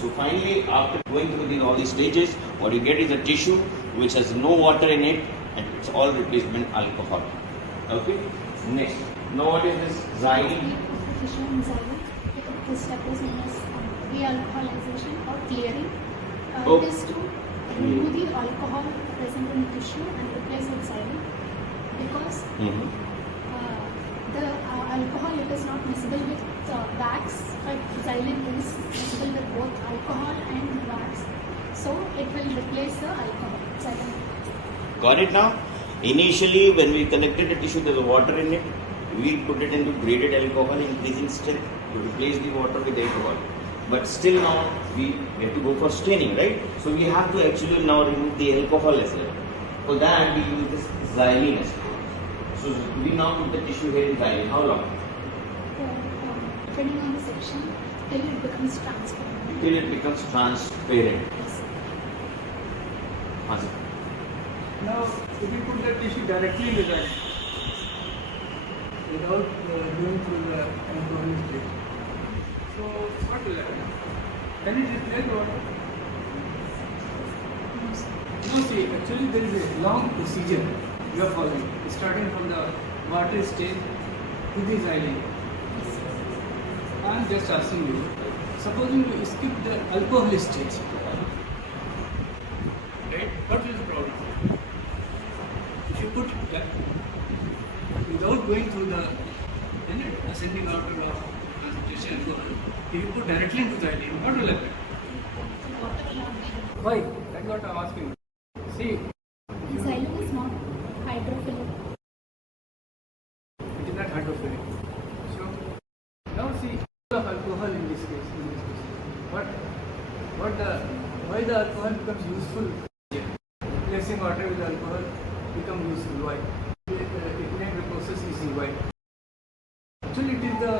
So finally, after going through all these stages, what you get is a tissue which has no water in it, and it's all replacement alcohol. Okay. Next, now what is this xylene? Tissue in xylene. This step is known as de-alcoholization or clearing. Oh. It is to remove the alcohol present in the tissue and replace with xylene, because the alcohol, it is not miscible with wax, but xylene is miscible with both alcohol and wax. So it will replace the alcohol. Xylene. Got it now? Initially, when we collected the tissue, there was water in it. We put it into graded alcohol, increasing strength to replace the water with alcohol. But still now, we have to go for staining, right? So we have to actually now remove the alcohol as well. For that, we use this xylene as well. So we now put the tissue here in xylene. How long? Depending on the section, till it becomes transparent. Till it becomes transparent. Yes. Answer. Now, if you put the tissue directly in the xylene, without going through the alcohol stage, so what will happen? Can it replace the water? No, sir. No, see, actually there is a long procedure you are following, starting from the water stage to the xylene. I am just asking you, supposing you skip the alcohol stage, right? What is the problem? If you put without going through the ascending order of concentration alcohol, if you put directly into xylene, what will happen? Water will not be. Why? That's what I am asking. See, Xylene is not hydrophilic. it is not hydrophilic. So now see of alcohol in this case. Why the alcohol becomes useful? Replacing water with alcohol become useful. Why? It makes the process easy. Why? Actually, it is the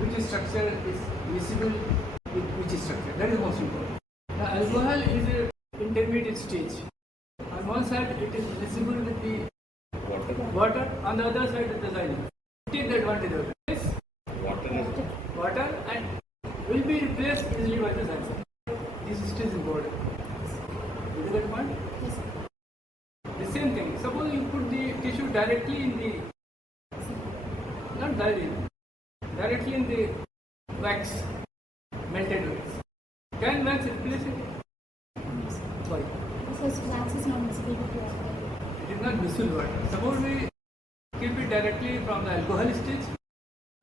which structure is miscible with which structure. That is most important. The alcohol is an intermediate stage. On one side, it is miscible with the water. On the other side, with the xylene. Take the advantage of this. Water and will be replaced easily by the xylene. This is still important. You get that point? Yes, sir. The same thing. Suppose you put the tissue directly in the, not directly in the wax, melted wax. Can wax replace it? No, sir. Why? Because wax is not miscible with water. It is not miscible water. Suppose we keep it directly from the alcohol stage.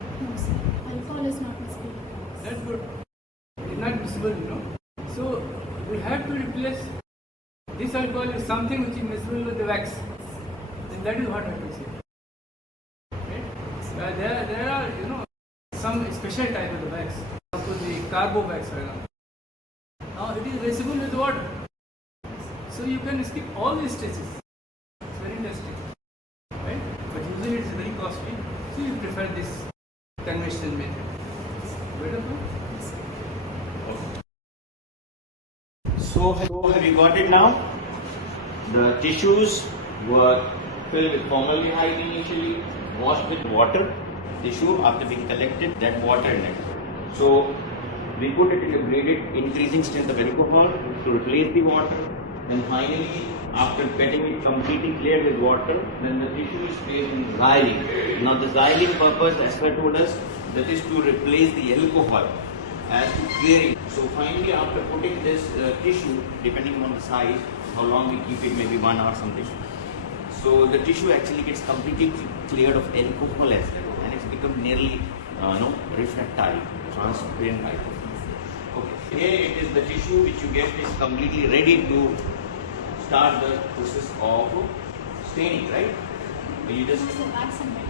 No, sir. Alcohol is not miscible with wax. That's good. It is not miscible, you know. So we have to replace this alcohol with something which is miscible with the wax. Then that is what happens here. Right? There are, you know, some special type of the wax. For example, the carbo wax. Now it is miscible with water. So you can skip all these stages. It's very interesting. Right? But usually it is very costly. So you prefer this conventional method. Better one? So have you got it now? The tissues were filled with formaldehyde initially, washed with water. Tissue after being collected, that water in it. So we put it in a graded increasing strength of alcohol to replace the water. Then finally, after getting it completely cleared with water, then the tissue is placed in xylene. Now the xylene purpose, as per told us, that is to replace the alcohol as to clear it. So finally, after putting this tissue, depending on the size, how long we keep it, maybe 1 hour or something. So the tissue actually gets completely cleared of alcohol as well, and it's become nearly refractile, transparent type. Okay. Here it is the tissue which you get is completely ready to start the process of staining, right? You just So wax and melt.